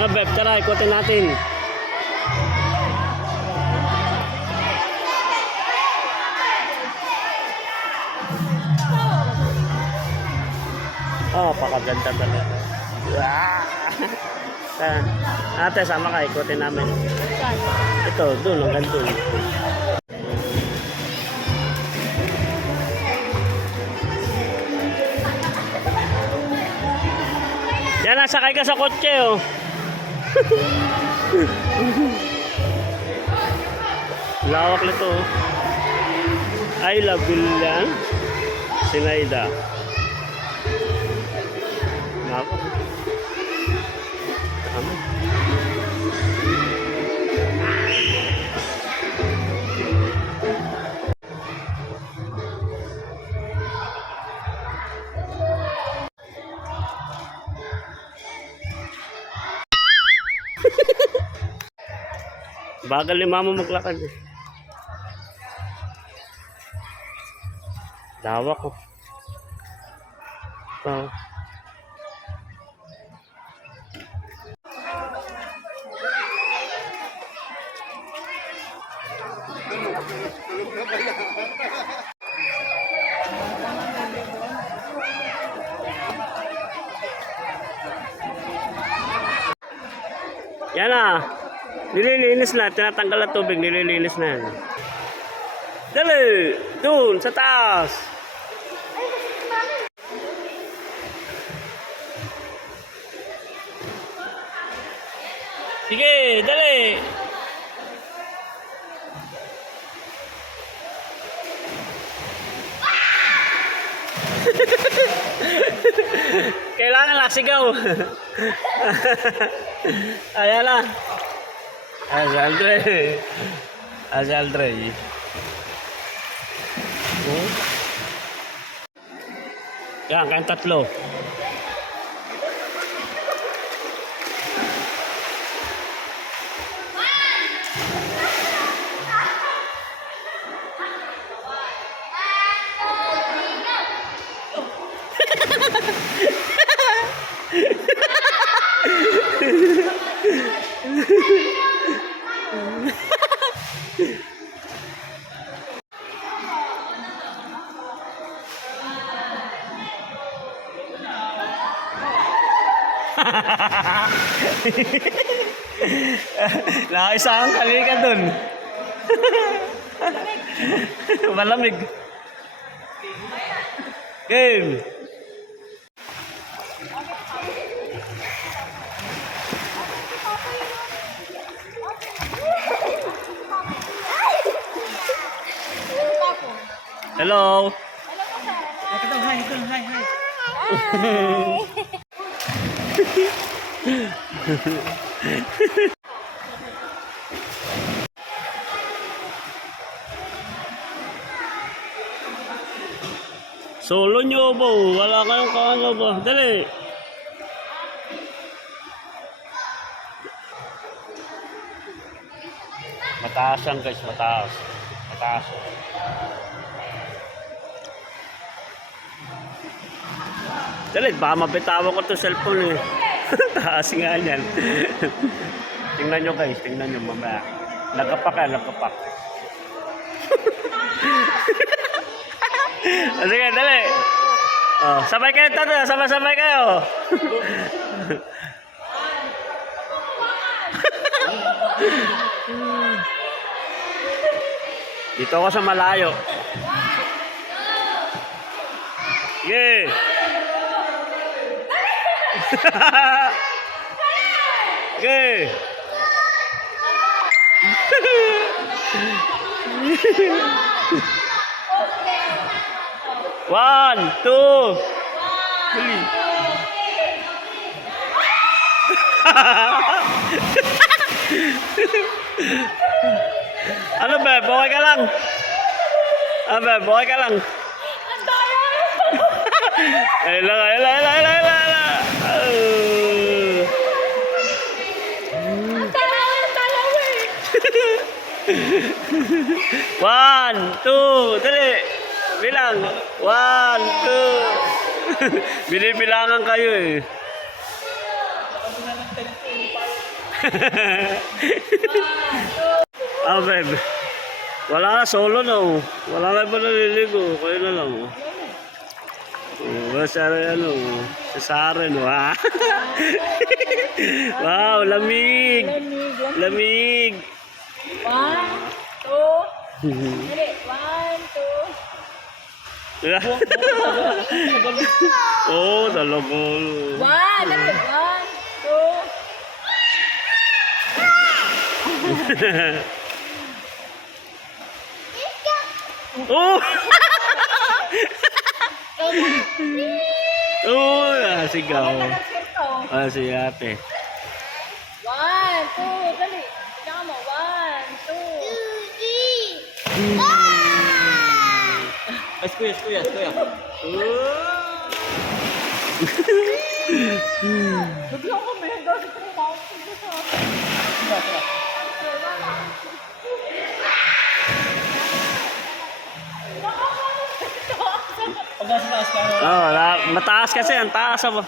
Ano Beb, tara ikutin natin. Oh, pakaganda talaga. Ate, sama ka, ikutin namin. Ito, doon, hanggang doon. Yan, nasakay ka sa kotse, oh. Lawak nito, oh. I love Villa Sinaida. Nako. Tama. Bagal ni mama maglakad eh. Dawa ko. Oh. Yan na. Nililinis na. Tinatanggal ang tubig. Nililinis na yan. Dali! Doon! Sa taas! Sige! Dali! Kailangan nasigaw. Ayan na. Asaldre. Asaldre. Yan, kayong tatlo. Nakaisang halika dun. Malamig. Game. Hello. Hi. Solo nyo ba? Wala kayong kaano ba? Dali! Mataas yan guys, mataas. Mataas. Dali, baka mabitawan ko to cellphone eh. Taas nga yan. Tingnan nyo guys, tingnan nyo mamaya. Nagkapak yan, nagkapak. Sige, dali. Oh, sabay kayo tato, sabay kayo. Dito ako sa malayo. Yeah. Okay. 1, 2, 3. Ano ba? Buhay ka lang. Ano ba? Buhay ka lang. Ayla. 1, 2, dali. Bilang. 1, 2. Binibilangan kayo eh. Ah, babe. Wala na, solo na oh. Wala na ba naliligo? Kayo na lang oh. Oh, sari ano, si Saren oh, ha? Wow, lamig! Lamig! 1, 2, dali. 1, 2. Oh, talaga. 1, dali. 1, 2. Oh! Oh, sigaw. Ah, si ate. 1, 2, dali. Ikaw mo. 1, 2. Kuya. Biglang ko may hanggang sa Pag nasa taas ka, Oh, mataas kasi, ang taas mo.